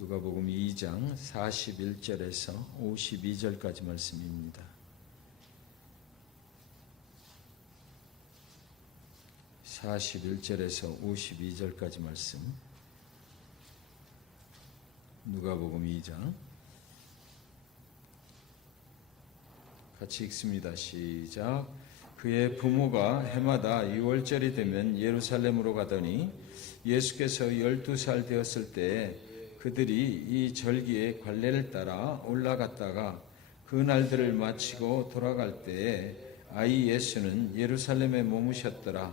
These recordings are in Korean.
누가복음 2장 41절에서 52절까지 말씀입니다. 41절에서 52절까지 말씀. 누가복음 2장 같이 읽습니다. 시작. 그의 부모가 해마다 6월절이 되면 예루살렘으로 가더니 예수께서 12살 되었을 때에 그들이 이 절기의 관례를 따라 올라갔다가 그 날들을 마치고 돌아갈 때에 아이 예수는 예루살렘에 머무셨더라.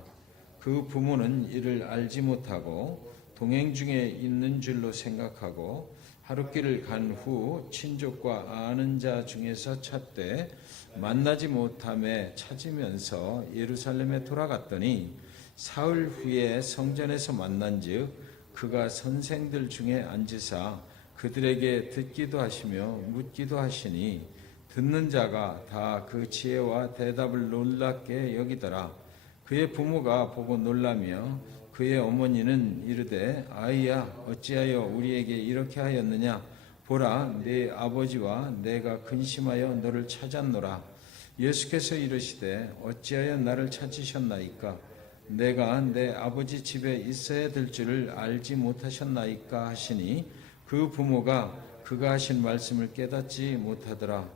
그 부모는 이를 알지 못하고 동행 중에 있는 줄로 생각하고 하룻길을 간 후 친족과 아는 자 중에서 찾되 만나지 못함에 찾으면서 예루살렘에 돌아갔더니 사흘 후에 성전에서 만난즉 그가 선생들 중에 앉으사 그들에게 듣기도 하시며 묻기도 하시니 듣는 자가 다 그 지혜와 대답을 놀랍게 여기더라. 그의 부모가 보고 놀라며 그의 어머니는 이르되 아이야 어찌하여 우리에게 이렇게 하였느냐. 보라 네 아버지와 내가 근심하여 너를 찾았노라. 예수께서 이르시되 어찌하여 나를 찾으셨나이까. 내가 내 아버지 집에 있어야 될 줄을 알지 못하셨나이까 하시니 그 부모가 그가 하신 말씀을 깨닫지 못하더라.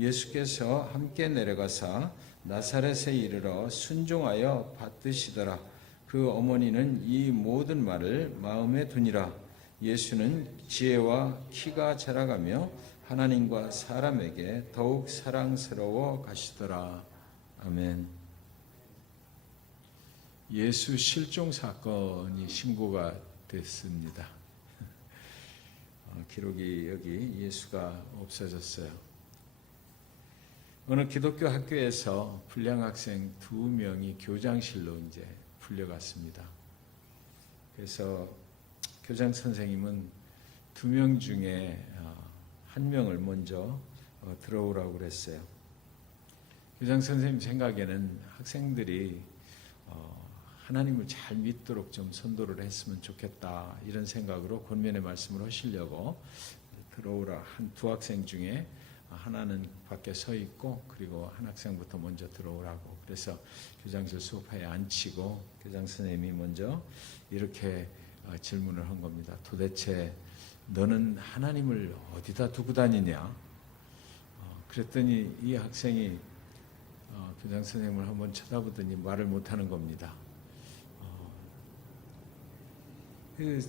예수께서 함께 내려가사 나사렛에 이르러 순종하여 받드시더라. 그 어머니는 이 모든 말을 마음에 두니라. 예수는 지혜와 키가 자라가며 하나님과 사람에게 더욱 사랑스러워 가시더라. 아멘. 예수 실종 사건이 신고가 됐습니다. 기록이 여기 예수가 없어졌어요. 어느 기독교 학교에서 불량 학생 2명이 교장실로 이제 풀려갔습니다. 그래서 교장 선생님은 2명 중에 1명을 먼저 들어오라고 그랬어요. 교장 선생님 생각에는 학생들이 하나님을 잘 믿도록 좀 선도를 했으면 좋겠다 이런 생각으로 권면의 말씀을 하시려고 들어오라. 두 학생 중에 하나는 밖에 서 있고 그리고 한 학생부터 먼저 들어오라고. 그래서 교장실 소파에 앉히고 교장 선생님이 먼저 이렇게 질문을 한 겁니다. 도대체 너는 하나님을 어디다 두고 다니냐? 그랬더니 이 학생이 교장 선생님을 한번 쳐다보더니 말을 못하는 겁니다.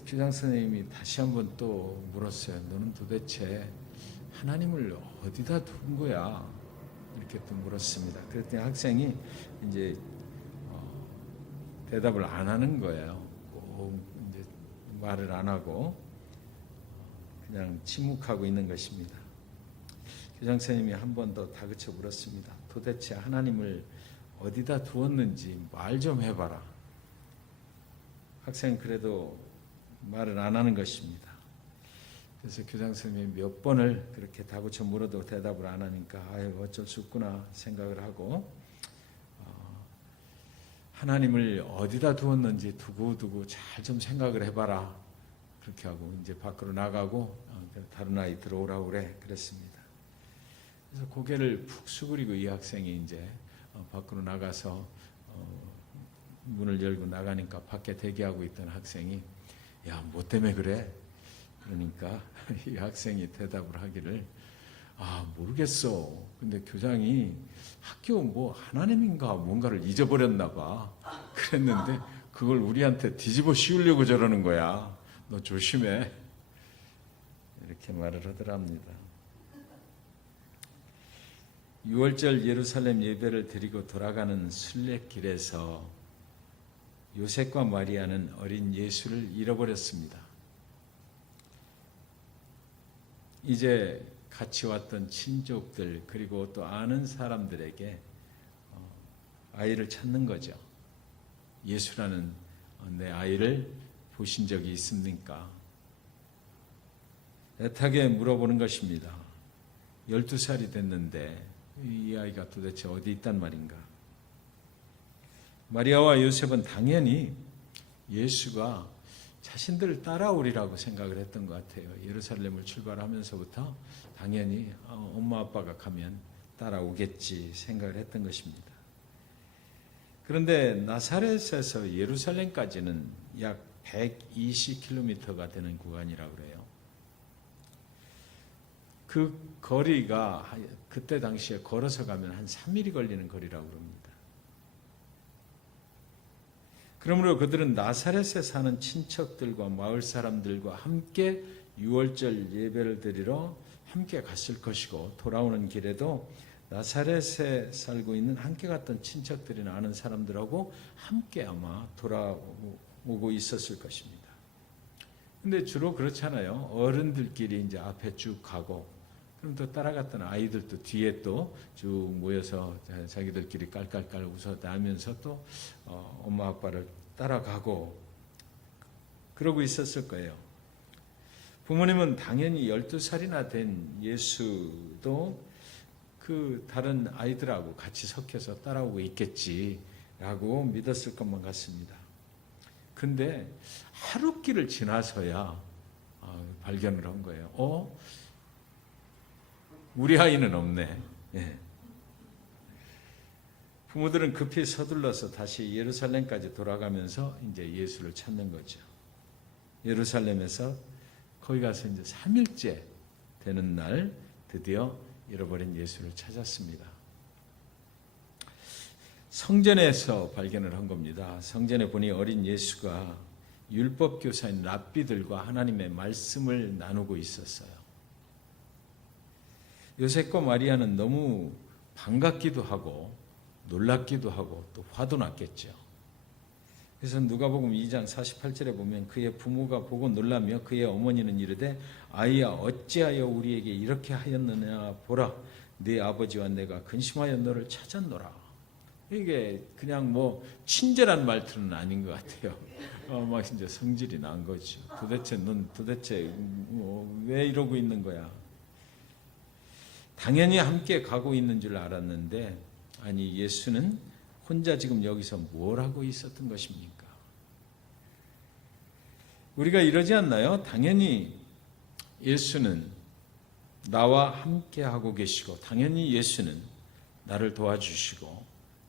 교장 선생님이 다시 한번 또 물었어요. 너는 도대체 하나님을 어디다 둔 거야? 이렇게 또 물었습니다. 그랬더니 학생이 이제 대답을 안 하는 거예요. 꼭 이제 말을 안 하고 그냥 침묵하고 있는 것입니다. 교장 선생님이 한 번 더 다그쳐 물었습니다. 도대체 하나님을 어디다 두었는지 말 좀 해봐라. 학생은 그래도 말을 안 하는 것입니다. 그래서 교장 선생님이 몇 번을 그렇게 다그쳐 물어도 대답을 안 하니까 아유 어쩔 수 없구나 생각을 하고 하나님을 어디다 두었는지 두고두고 잘 좀 생각을 해봐라. 그렇게 하고 이제 밖으로 나가고 다른 아이 들어오라고 그랬습니다. 그래서 고개를 푹 수그리고 이 학생이 이제 밖으로 나가서 문을 열고 나가니까 밖에 대기하고 있던 학생이 야, 뭐 때문에 그래? 그러니까 이 학생이 대답을 하기를 모르겠어. 근데 교장이 학교 뭐 하나님인가 뭔가를 잊어버렸나 봐. 그랬는데 그걸 우리한테 뒤집어 씌우려고 저러는 거야. 너 조심해. 이렇게 말을 하더랍니다. 6월절 예루살렘 예배를 드리고 돌아가는 순례길에서 요셉과 마리아는 어린 예수를 잃어버렸습니다. 이제 같이 왔던 친족들 그리고 또 아는 사람들에게 아이를 찾는 거죠. 예수라는 내 아이를 보신 적이 있습니까? 애타게 물어보는 것입니다. 12살이 됐는데 이 아이가 도대체 어디 있단 말인가? 마리아와 요셉은 당연히 예수가 자신들을 따라오리라고 생각을 했던 것 같아요. 예루살렘을 출발하면서부터 당연히 엄마 아빠가 가면 따라오겠지 생각을 했던 것입니다. 그런데 나사렛에서 예루살렘까지는 약 120km가 되는 구간이라고 그래요. 그 거리가 그때 당시에 걸어서 가면 한 3일이 걸리는 거리라고 합니다. 그러므로 그들은 나사렛에 사는 친척들과 마을 사람들과 함께 유월절 예배를 드리러 함께 갔을 것이고, 돌아오는 길에도 나사렛에 살고 있는 함께 갔던 친척들이나 아는 사람들하고 함께 아마 돌아오고 있었을 것입니다. 근데 주로 그렇잖아요. 어른들끼리 이제 앞에 쭉 가고, 그럼 또 따라갔던 아이들도 뒤에 또 쭉 모여서 자기들끼리 깔깔깔 웃어대면서 또 엄마 아빠를 따라가고 그러고 있었을 거예요. 부모님은 당연히 12살이나 된 예수도 그 다른 아이들하고 같이 섞여서 따라오고 있겠지라고 믿었을 것만 같습니다. 근데 하루길을 지나서야 발견을 한 거예요. 우리 아이는 없네. 예. 부모들은 급히 서둘러서 다시 예루살렘까지 돌아가면서 이제 예수를 찾는 거죠. 예루살렘에서 거기 가서 이제 3일째 되는 날 드디어 잃어버린 예수를 찾았습니다. 성전에서 발견을 한 겁니다. 성전에 보니 어린 예수가 율법 교사인 랍비들과 하나님의 말씀을 나누고 있었어요. 요셉과 마리아는 너무 반갑기도 하고 놀랍기도 하고 또 화도 났겠죠. 그래서 누가복음 2장 48절에 보면 그의 부모가 보고 놀라며 그의 어머니는 이르되 아이야 어찌하여 우리에게 이렇게 하였느냐 보라 네 아버지와 내가 근심하여 너를 찾았노라. 이게 그냥 뭐 친절한 말투는 아닌 것 같아요. 막 이제 성질이 난 거죠. 넌 도대체 왜 이러고 있는 거야? 당연히 함께 가고 있는 줄 알았는데 아니 예수는 혼자 지금 여기서 뭘 하고 있었던 것입니까? 우리가 이러지 않나요? 당연히 예수는 나와 함께 하고 계시고 당연히 예수는 나를 도와주시고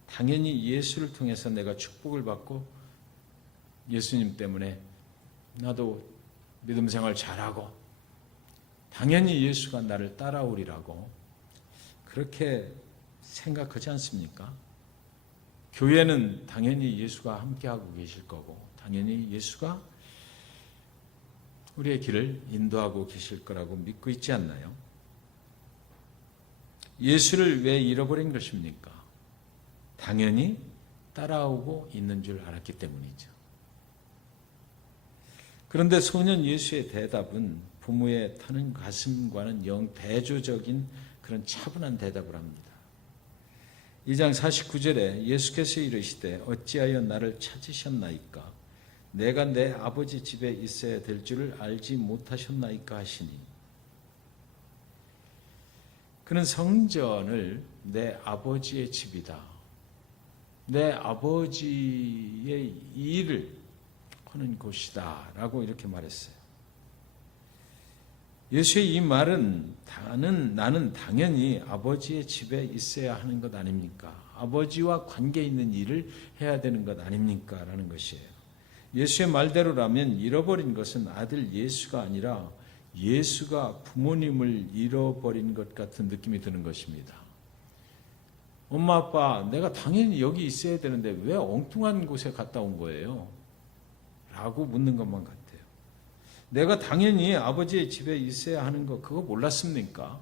당연히 예수를 통해서 내가 축복을 받고 예수님 때문에 나도 믿음 생활 잘하고 당연히 예수가 나를 따라오리라고 그렇게 생각하지 않습니까? 교회는 당연히 예수가 함께하고 계실 거고 당연히 예수가 우리의 길을 인도하고 계실 거라고 믿고 있지 않나요? 예수를 왜 잃어버린 것입니까? 당연히 따라오고 있는 줄 알았기 때문이죠. 그런데 소년 예수의 대답은 부모의 타는 가슴과는 영 대조적인 그런 차분한 대답을 합니다. 2장 49절에 예수께서 이르시되 어찌하여 나를 찾으셨나이까? 내가 내 아버지 집에 있어야 될 줄을 알지 못하셨나이까 하시니 그는 성전을 내 아버지의 집이다. 내 아버지의 일을 하는 곳이다 라고 이렇게 말했어요. 예수의 이 말은 나는 당연히 아버지의 집에 있어야 하는 것 아닙니까? 아버지와 관계 있는 일을 해야 되는 것 아닙니까? 라는 것이에요. 예수의 말대로라면 잃어버린 것은 아들 예수가 아니라 예수가 부모님을 잃어버린 것 같은 느낌이 드는 것입니다. 엄마 아빠 내가 당연히 여기 있어야 되는데 왜 엉뚱한 곳에 갔다 온 거예요? 라고 묻는 것만 같아요. 내가 당연히 아버지의 집에 있어야 하는 거 그거 몰랐습니까?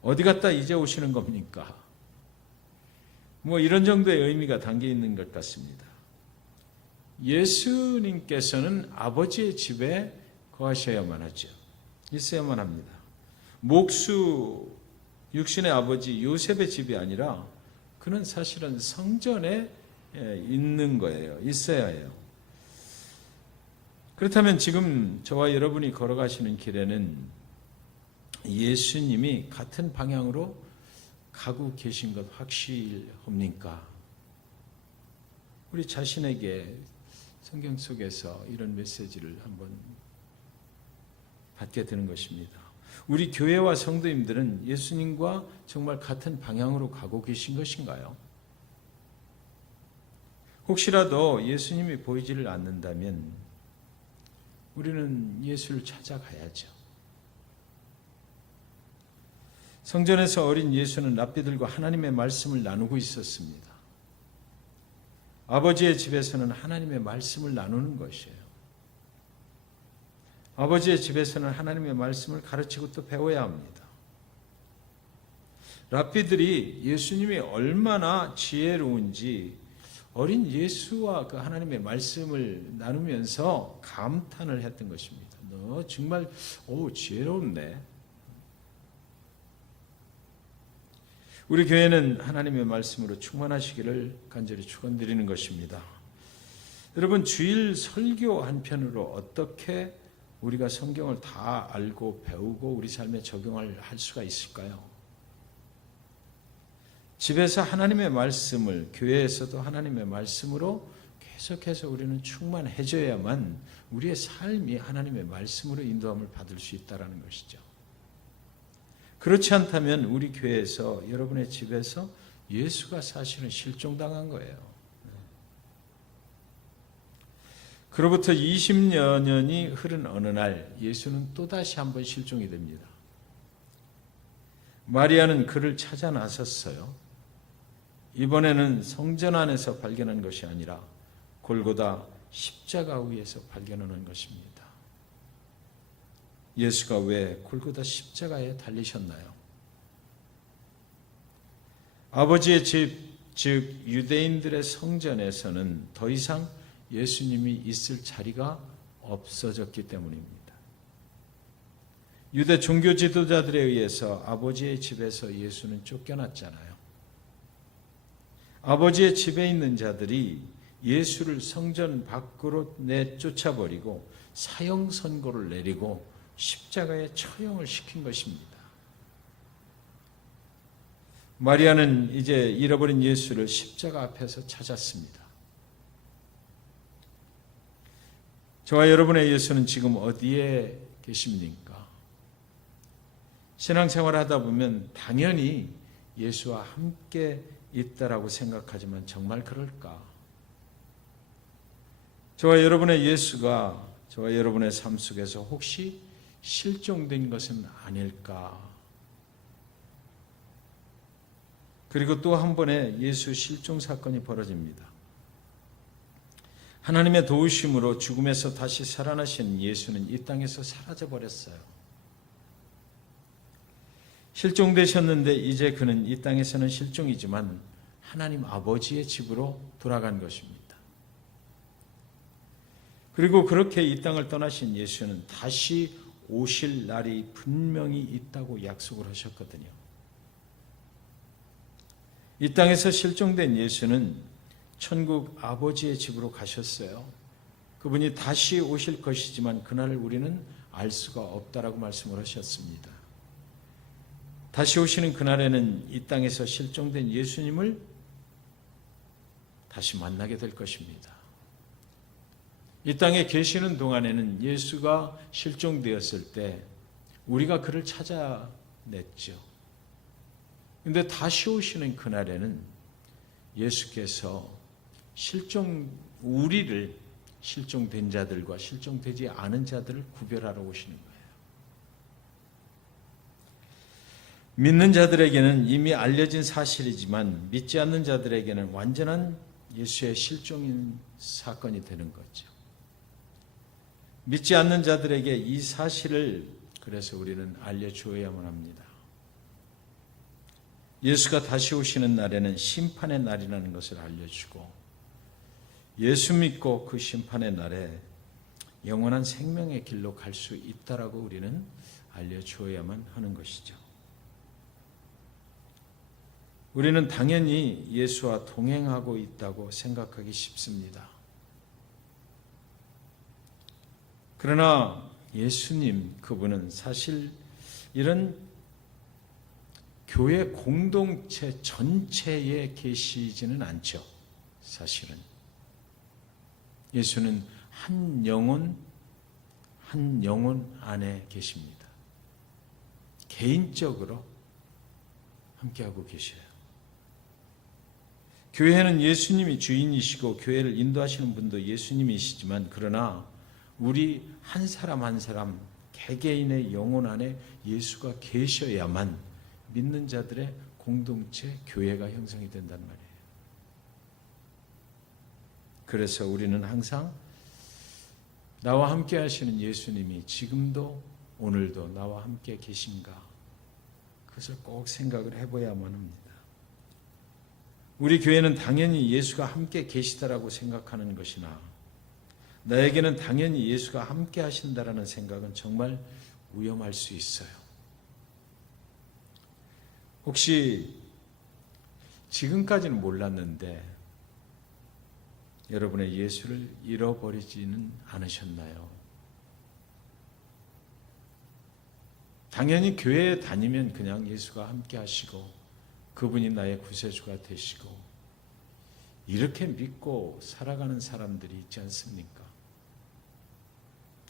어디 갔다 이제 오시는 겁니까? 뭐 이런 정도의 의미가 담겨 있는 것 같습니다. 예수님께서는 아버지의 집에 거하셔야만 하죠. 있어야만 합니다. 목수 육신의 아버지 요셉의 집이 아니라 그는 사실은 성전에 있는 거예요. 있어야 해요. 그렇다면 지금 저와 여러분이 걸어가시는 길에는 예수님이 같은 방향으로 가고 계신 것 확실합니까? 우리 자신에게 성경 속에서 이런 메시지를 한번 받게 되는 것입니다. 우리 교회와 성도님들은 예수님과 정말 같은 방향으로 가고 계신 것인가요? 혹시라도 예수님이 보이지를 않는다면 우리는 예수를 찾아가야죠. 성전에서 어린 예수는 랍비들과 하나님의 말씀을 나누고 있었습니다. 아버지의 집에서는 하나님의 말씀을 나누는 것이에요. 아버지의 집에서는 하나님의 말씀을 가르치고 또 배워야 합니다. 랍비들이 예수님이 얼마나 지혜로운지 어린 예수와 그 하나님의 말씀을 나누면서 감탄을 했던 것입니다. 너 정말 지혜롭네. 우리 교회는 하나님의 말씀으로 충만하시기를 간절히 축원드리는 것입니다. 여러분, 주일 설교 한편으로 어떻게 우리가 성경을 다 알고 배우고 우리 삶에 적용할 수가 있을까요? 집에서 하나님의 말씀을, 교회에서도 하나님의 말씀으로 계속해서 우리는 충만해져야만 우리의 삶이 하나님의 말씀으로 인도함을 받을 수 있다는 것이죠. 그렇지 않다면 우리 교회에서, 여러분의 집에서 예수가 사실은 실종당한 거예요. 그로부터 20여 년이 흐른 어느 날 예수는 또다시 한번 실종이 됩니다. 마리아는 그를 찾아 나섰어요. 이번에는 성전 안에서 발견한 것이 아니라 골고다 십자가 위에서 발견하는 것입니다. 예수가 왜 골고다 십자가에 달리셨나요? 아버지의 집, 즉 유대인들의 성전에서는 더 이상 예수님이 있을 자리가 없어졌기 때문입니다. 유대 종교 지도자들에 의해서 아버지의 집에서 예수는 쫓겨났잖아요. 아버지의 집에 있는 자들이 예수를 성전 밖으로 내쫓아버리고 사형 선고를 내리고 십자가에 처형을 시킨 것입니다. 마리아는 이제 잃어버린 예수를 십자가 앞에서 찾았습니다. 저와 여러분의 예수는 지금 어디에 계십니까? 신앙생활 하다 보면 당연히 예수와 함께 있다라고 생각하지만 정말 그럴까? 저와 여러분의 예수가 저와 여러분의 삶 속에서 혹시 실종된 것은 아닐까? 그리고 또 한 번의 예수 실종 사건이 벌어집니다. 하나님의 도우심으로 죽음에서 다시 살아나신 예수는 이 땅에서 사라져 버렸어요. 실종되셨는데 이제 그는 이 땅에서는 실종이지만 하나님 아버지의 집으로 돌아간 것입니다. 그리고 그렇게 이 땅을 떠나신 예수는 다시 오실 날이 분명히 있다고 약속을 하셨거든요. 이 땅에서 실종된 예수는 천국 아버지의 집으로 가셨어요. 그분이 다시 오실 것이지만 그날을 우리는 알 수가 없다라고 말씀을 하셨습니다. 다시 오시는 그날에는 이 땅에서 실종된 예수님을 다시 만나게 될 것입니다. 이 땅에 계시는 동안에는 예수가 실종되었을 때 우리가 그를 찾아냈죠. 그런데 다시 오시는 그날에는 예수께서 우리를 실종된 자들과 실종되지 않은 자들을 구별하러 오시는 거예요. 믿는 자들에게는 이미 알려진 사실이지만 믿지 않는 자들에게는 완전한 예수의 실종인 사건이 되는 거죠. 믿지 않는 자들에게 이 사실을 그래서 우리는 알려주어야만 합니다. 예수가 다시 오시는 날에는 심판의 날이라는 것을 알려주고 예수 믿고 그 심판의 날에 영원한 생명의 길로 갈 수 있다라고 우리는 알려주어야만 하는 것이죠. 우리는 당연히 예수와 동행하고 있다고 생각하기 쉽습니다. 그러나 예수님 그분은 사실 이런 교회 공동체 전체에 계시지는 않죠. 사실은 예수는 한 영혼 안에 계십니다. 개인적으로 함께하고 계셔요. 교회는 예수님이 주인이시고 교회를 인도하시는 분도 예수님이시지만, 그러나 우리 한 사람 한 사람 개개인의 영혼 안에 예수가 계셔야만 믿는 자들의 공동체 교회가 형성이 된단 말이에요. 그래서 우리는 항상 나와 함께 하시는 예수님이 지금도 오늘도 나와 함께 계신가, 그것을 꼭 생각을 해봐야만 합니다. 우리 교회는 당연히 예수가 함께 계시다라고 생각하는 것이나, 나에게는 당연히 예수가 함께 하신다라는 생각은 정말 위험할 수 있어요. 혹시 지금까지는 몰랐는데 여러분의 예수를 잃어버리지는 않으셨나요? 당연히 교회에 다니면 그냥 예수가 함께 하시고 그분이 나의 구세주가 되시고 이렇게 믿고 살아가는 사람들이 있지 않습니까?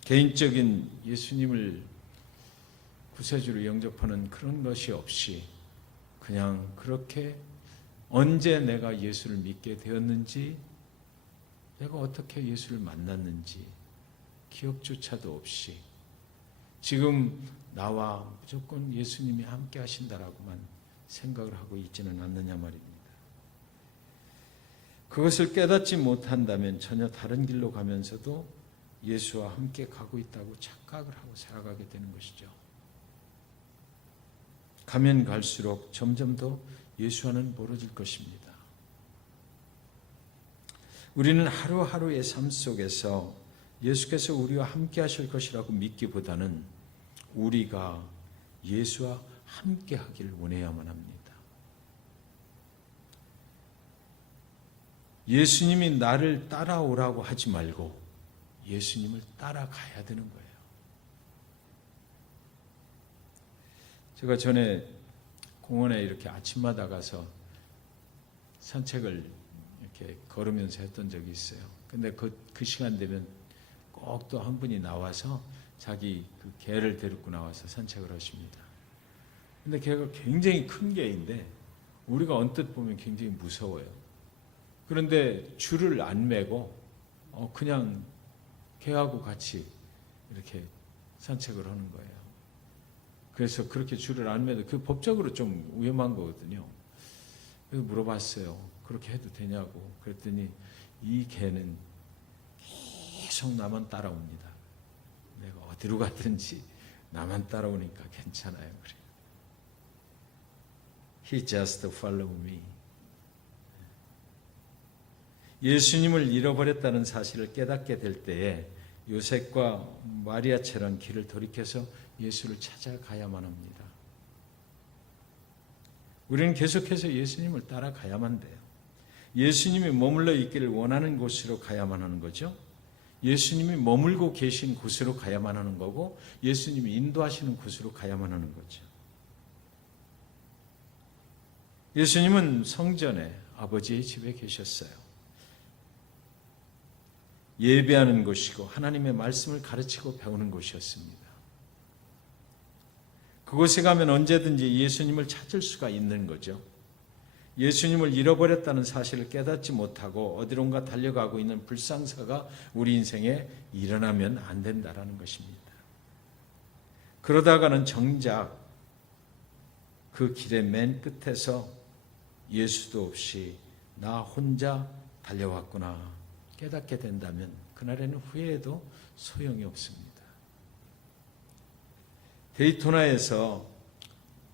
개인적인 예수님을 구세주로 영접하는 그런 것이 없이 그냥 그렇게 언제 내가 예수를 믿게 되었는지, 내가 어떻게 예수를 만났는지 기억조차도 없이 지금 나와 무조건 예수님이 함께 하신다라고만 생각을 하고 있지는 않느냐 말입니다. 그것을 깨닫지 못한다면 전혀 다른 길로 가면서도 예수와 함께 가고 있다고 착각을 하고 살아가게 되는 것이죠. 가면 갈수록 점점 더 예수와는 멀어질 것입니다. 우리는 하루하루의 삶 속에서 예수께서 우리와 함께 하실 것이라고 믿기보다는 우리가 예수와 함께 하기를 원해야만 합니다. 예수님이 나를 따라오라고 하지 말고 예수님을 따라가야 되는 거예요. 제가 전에 공원에 이렇게 아침마다 가서 산책을 이렇게 걸으면서 했던 적이 있어요. 근데 그 시간 되면 꼭 또 한 분이 나와서 자기 그 개를 데리고 나와서 산책을 하십니다. 근데 개가 굉장히 큰 개인데 우리가 언뜻 보면 굉장히 무서워요. 그런데 줄을 안 매고 그냥 개하고 같이 이렇게 산책을 하는 거예요. 그래서 그렇게 줄을 안 매도 그 법적으로 좀 위험한 거거든요. 그래서 물어봤어요. 그렇게 해도 되냐고. 그랬더니 이 개는 계속 나만 따라옵니다. 내가 어디로 갔든지 나만 따라오니까 괜찮아요. 그래요. He just follow me. 예수님을 잃어버렸다는 사실을 깨닫게 될 때에 요셉과 마리아처럼 길을 돌이켜서 예수를 찾아가야만 합니다. 우리는 계속해서 예수님을 따라가야만 돼요. 예수님이 머물러 있기를 원하는 곳으로 가야만 하는 거죠. 예수님이 머물고 계신 곳으로 가야만 하는 거고 예수님이 인도하시는 곳으로 가야만 하는 거죠. 예수님은 성전에 아버지의 집에 계셨어요. 예배하는 곳이고 하나님의 말씀을 가르치고 배우는 곳이었습니다. 그곳에 가면 언제든지 예수님을 찾을 수가 있는 거죠. 예수님을 잃어버렸다는 사실을 깨닫지 못하고 어디론가 달려가고 있는 불상사가 우리 인생에 일어나면 안 된다라는 것입니다. 그러다가는 정작 그 길의 맨 끝에서 예수도 없이 나 혼자 달려왔구나 깨닫게 된다면 그날에는 후회해도 소용이 없습니다. 데이토나에서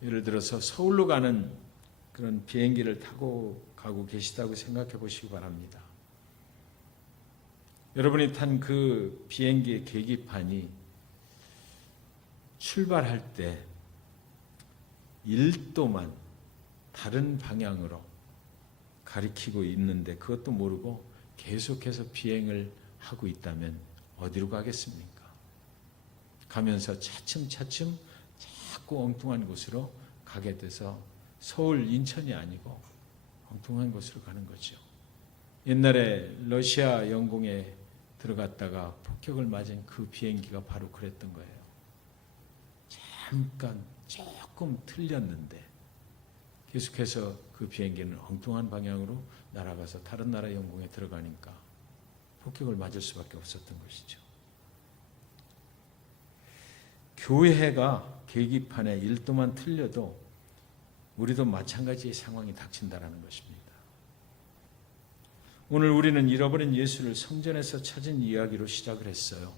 예를 들어서 서울로 가는 그런 비행기를 타고 가고 계시다고 생각해 보시기 바랍니다. 여러분이 탄 그 비행기의 계기판이 출발할 때 1도만 다른 방향으로 가리키고 있는데 그것도 모르고 계속해서 비행을 하고 있다면 어디로 가겠습니까? 가면서 차츰차츰 자꾸 엉뚱한 곳으로 가게 돼서 서울, 인천이 아니고 엉뚱한 곳으로 가는 거죠. 옛날에 러시아 영공에 들어갔다가 폭격을 맞은 그 비행기가 바로 그랬던 거예요. 잠깐 조금 틀렸는데 계속해서 그 비행기는 엉뚱한 방향으로 날아가서 다른 나라 영공에 들어가니까 폭격을 맞을 수밖에 없었던 것이죠. 교회가 계기판에 1도만 틀려도 우리도 마찬가지의 상황이 닥친다라는 것입니다. 오늘 우리는 잃어버린 예수를 성전에서 찾은 이야기로 시작을 했어요.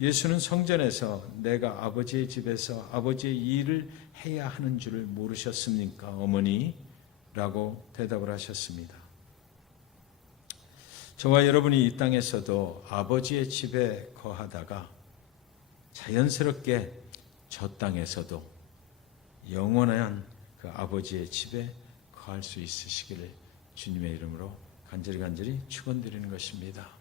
예수는 성전에서 내가 아버지의 집에서 아버지의 일을 해야 하는 줄을 모르셨습니까, 어머니? 라고 대답을 하셨습니다. 저와 여러분이 이 땅에서도 아버지의 집에 거하다가 자연스럽게 저 땅에서도 영원한 그 아버지의 집에 거할 수 있으시기를 주님의 이름으로 간절히 축원드리는 것입니다.